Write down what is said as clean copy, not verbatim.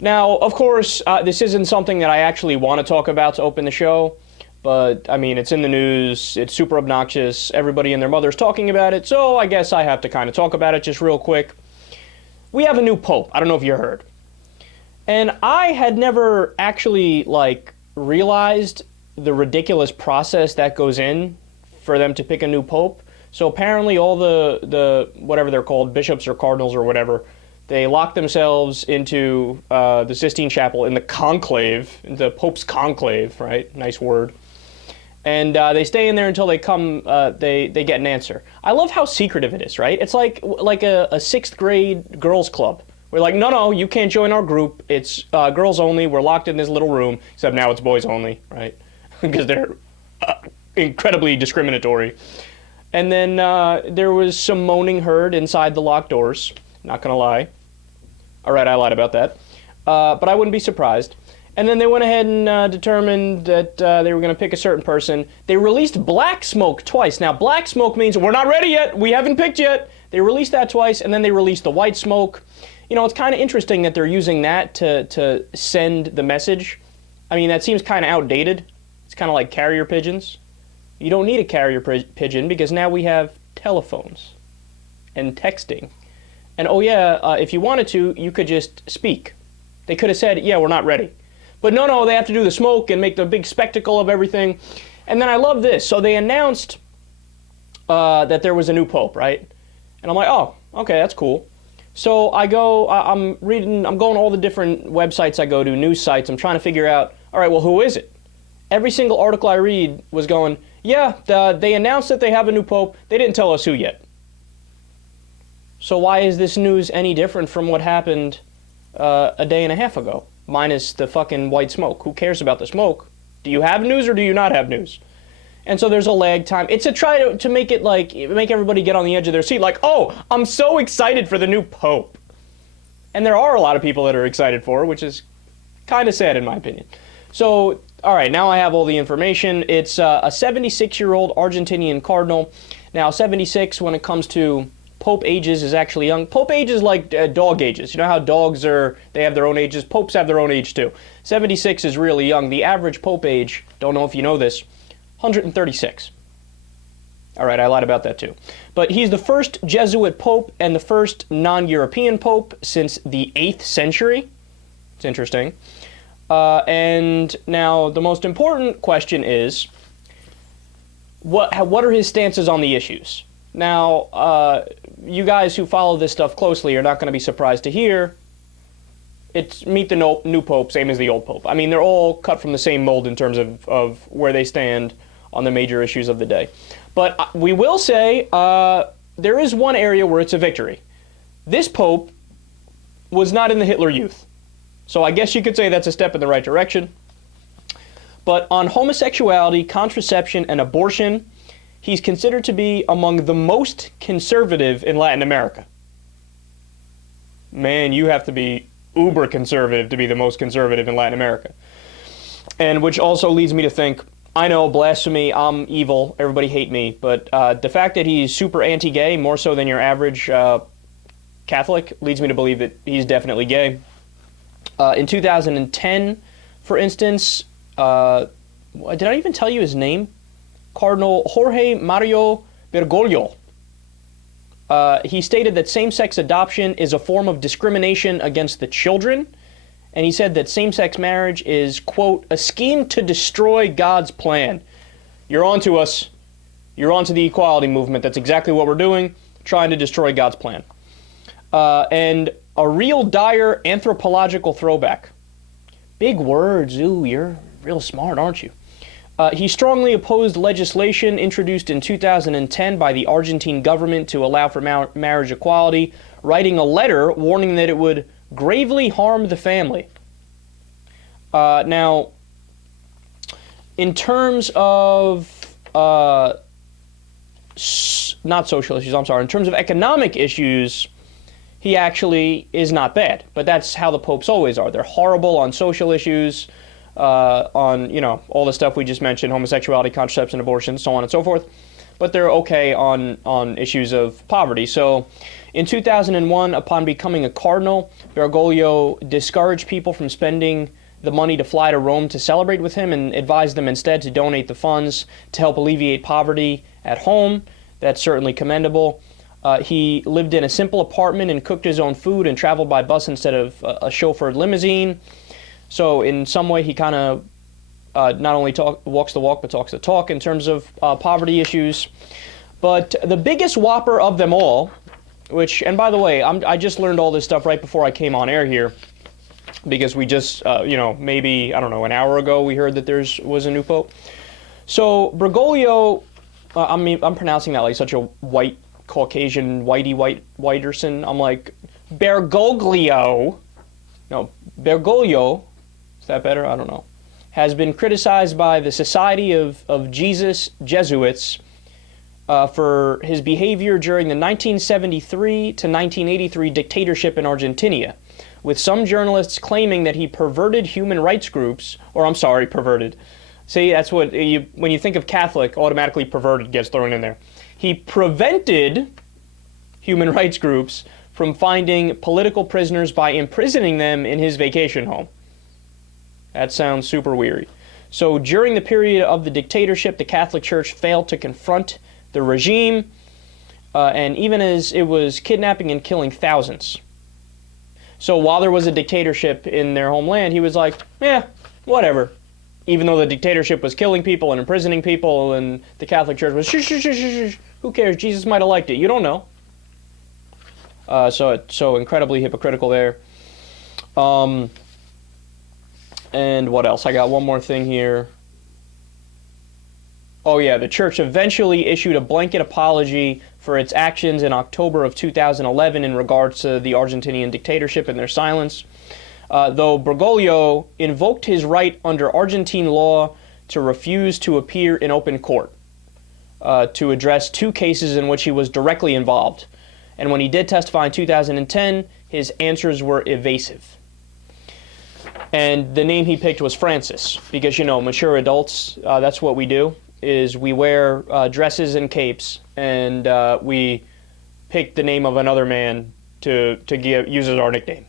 Now, of course, this isn't something that I actually want to talk about to open the show, but, I mean, it's in the news, it's super obnoxious, everybody and their mother's talking about it, so I guess I have to kind of talk about it just real quick. We have a new pope. I don't know if you heard. And I had never actually, realized the ridiculous process that goes in for them to pick a new pope. So apparently all the whatever they're called, bishops or cardinals or whatever, they lock themselves into the Sistine Chapel in the conclave, the Pope's conclave, right? Nice word. And they stay in there until they come, they get an answer. I love how secretive it is, right? It's like a sixth grade girls club. We're like, no, you can't join our group. It's girls only. We're locked in this little room, except now it's boys only, right? Because they're incredibly discriminatory. And then there was some moaning heard inside the locked doors. Not gonna lie. All right, I lied about that. But I wouldn't be surprised. And then they went ahead and determined that they were going to pick a certain person. They released black smoke twice. Now, black smoke means we're not ready yet. We haven't picked yet. They released that twice, and then they released the white smoke. You know, it's kind of interesting that they're using that to send the message. I mean, that seems kind of outdated. It's kind of like carrier pigeons. You don't need a carrier pigeon because now we have telephones and texting. And oh yeah, if you wanted to, you could just speak. They could have said, yeah, we're not ready. But no, they have to do the smoke and make the big spectacle of everything. And then I love this. So they announced that there was a new pope, right? And I'm like, oh, okay, that's cool. So I go, I'm going all the different websites I go to, news sites. I'm trying to figure out, all right, well, who is it? Every single article I read was going, yeah, they announced that they have a new pope. They didn't tell us who yet. So why is this news any different from what happened a day and a half ago? Minus the fucking white smoke. Who cares about the smoke? Do you have news or do you not have news? And so there's a lag time. It's a try to make it make everybody get on the edge of their seat. Like, oh, I'm so excited for the new pope. And there are a lot of people that are excited for it, which is kind of sad in my opinion. So, all right, now I have all the information. It's a 76-year-old Argentinian cardinal. Now, 76 when it comes to Pope ages is actually young. Pope age is like dog ages. You know how dogs they have their own ages? Popes have their own age too. 76 is really young. The average Pope age, don't know if you know this, 136. All right, I lied about that too. But he's the first Jesuit Pope and the first non-European Pope since the 8th century. It's interesting. And now the most important question is, what are his stances on the issues? Now, you guys who follow this stuff closely are not going to be surprised to hear it's meet the new pope, same as the old pope. I mean, they're all cut from the same mold in terms of where they stand on the major issues of the day. But we will say there is one area where it's a victory. This pope was not in the Hitler Youth. So I guess you could say that's a step in the right direction. But on homosexuality, contraception, and abortion, he's considered to be among the most conservative in Latin America. Man, you have to be uber conservative to be the most conservative in Latin America. And which also leads me to think, I know, blasphemy, I'm evil, everybody hate me, but the fact that he's super anti-gay, more so than your average Catholic, leads me to believe that he's definitely gay. In 2010, for instance, did I even tell you his name? Cardinal Jorge Mario Bergoglio. He stated that same-sex adoption is a form of discrimination against the children, and he said that same-sex marriage is, quote, a scheme to destroy God's plan. You're on to us. You're on to the equality movement. That's exactly what we're doing, trying to destroy God's plan. And a real dire anthropological throwback. Big words. Ooh, you're real smart, aren't you? He strongly opposed legislation introduced in 2010 by the Argentine government to allow for marriage equality, writing a letter warning that it would gravely harm the family. Now, in terms of, not social issues, I'm sorry, in terms of economic issues, he actually is not bad. But that's how the popes always are. They're horrible on social issues, on, all the stuff we just mentioned, homosexuality, contraception, abortion, so on and so forth. but they're okay on issues of poverty. So in 2001, upon becoming a cardinal, Bergoglio discouraged people from spending the money to fly to Rome to celebrate with him and advised them instead to donate the funds to help alleviate poverty at home. That's certainly commendable. He lived in a simple apartment and cooked his own food and traveled by bus instead of a chauffeured limousine. So in some way, he kind of not only walks the walk, but talks the talk in terms of poverty issues. But the biggest whopper of them all, which, and by the way, I just learned all this stuff right before I came on air here, because we just, maybe, I don't know, an hour ago, we heard that was a new pope. So Bergoglio, I'm pronouncing that like such a white, Caucasian, whiterson. I'm like, Bergoglio. No, Bergoglio. Is that better? I don't know. Has been criticized by the Society of Jesuits for his behavior during the 1973 to 1983 dictatorship in Argentina, with some journalists claiming that he perverted human rights groups, perverted. See, that's what, when you think of Catholic, automatically perverted gets thrown in there. He prevented human rights groups from finding political prisoners by imprisoning them in his vacation home. That sounds super weird. So during the period of the dictatorship, the Catholic Church failed to confront the regime, and even as it was kidnapping and killing thousands. So while there was a dictatorship in their homeland, he was like, whatever. Even though the dictatorship was killing people and imprisoning people, and the Catholic Church was, shh, who cares? Jesus might have liked it. You don't know. So incredibly hypocritical there. And what else? I got one more thing here. Oh yeah, the church eventually issued a blanket apology for its actions in October of 2011 in regards to the Argentinian dictatorship and their silence. Though Bergoglio invoked his right under Argentine law to refuse to appear in open court to address two cases in which he was directly involved. And when he did testify in 2010, his answers were evasive. And the name he picked was Francis, because, mature adults, that's what we do, is we wear dresses and capes, and we pick the name of another man to use as our nickname.